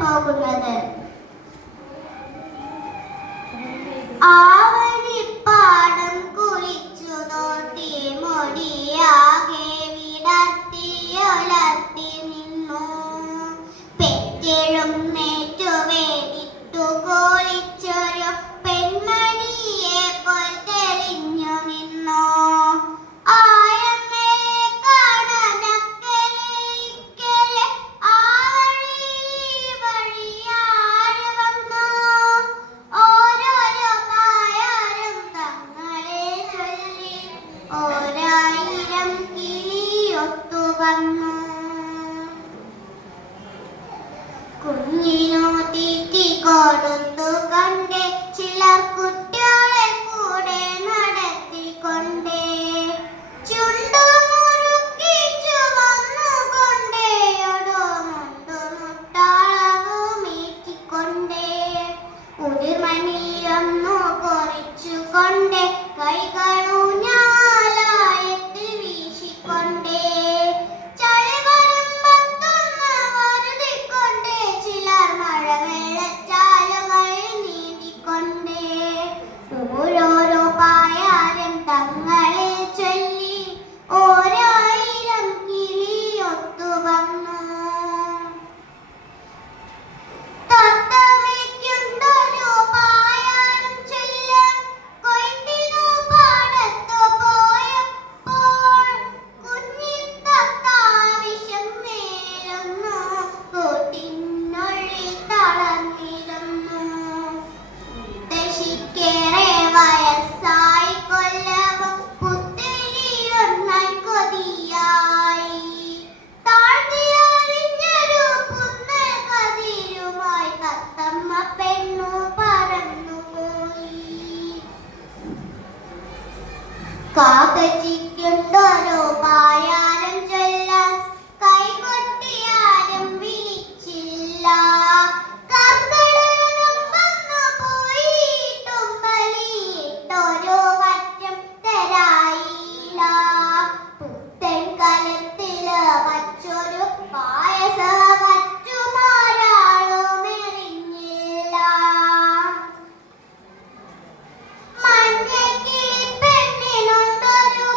പോകുന്നത്. ആവണിപ്പാടം കുളിച്ചു തോർത്തി മുടിയാകെ വിടർത്തിയൊലർത്തി നിന്നു. പെറ്റെഴുന്നേറ്റു വേദിട്ടു കോളിച്ചൊരു പെൺമണിയെ പോൽ തെളിഞ്ഞു നിന്നു. കുഞ്ഞിനു തീറ്റി കൊടുത്തു കൊണ്ട് ചിലർ കുട്ടികളെ കൂടെ നടത്തിക്കൊണ്ടേ ചുണ്ടു മുറുക്കിച്ചു വന്നുകൊണ്ടേ ഒടുമുണ്ടു മുട്ടാളവുമീറ്റിക്കൊണ്ടേ ഉതിർമണിയൊന്നു കൊറിച്ചുകൊണ്ട് കൈകളൂഞ്ഞാലായത്തിൽ വീശിക്കൊണ്ടേ ഓരോരോ പായാരം തങ്ങളെ ചൊല്ലി ഓരായിരം കിളിയൊത്തു വന്നു. തത്തമ്മയ്ക്കുണ്ടൊരു പായാരം ചൊല്ലാൻ കൊയ്ത്തിനു പാടത്തു പോയപ്പോൾ കുഞ്ഞിത്തത്താവിഷം നേരുന്നു കൂട്ടിനുള്ളിൽ തളർന്നിരുന്നു. മുത്തശ്ശിക്കേറെ വയസ്സായി കൊല്ലവും പുത്തരിയൊന്നാൻ കൊതിയായി. താഴ്ത്തിയറിഞ്ഞൊരു പുന്നൽ കതിരുമായി തത്തമ്മ പെണ്ണു പറന്നുപോയി. കാക്കച്ചിക്കുണ്ടൊരു പായാരം ചൊല്ലാൻ കൈകൊട്ടിയാരും വിളിച്ചില്ല. ഒരു വറ്റം തരായില്ല. പുത്തൻ കലത്തില് വച്ചൊരു പായസ വറ്റുമാരാളുമെറിഞ്ഞില്ല. മഞ്ഞക്കിളി പെണ്ണിനുണ്ടൊരു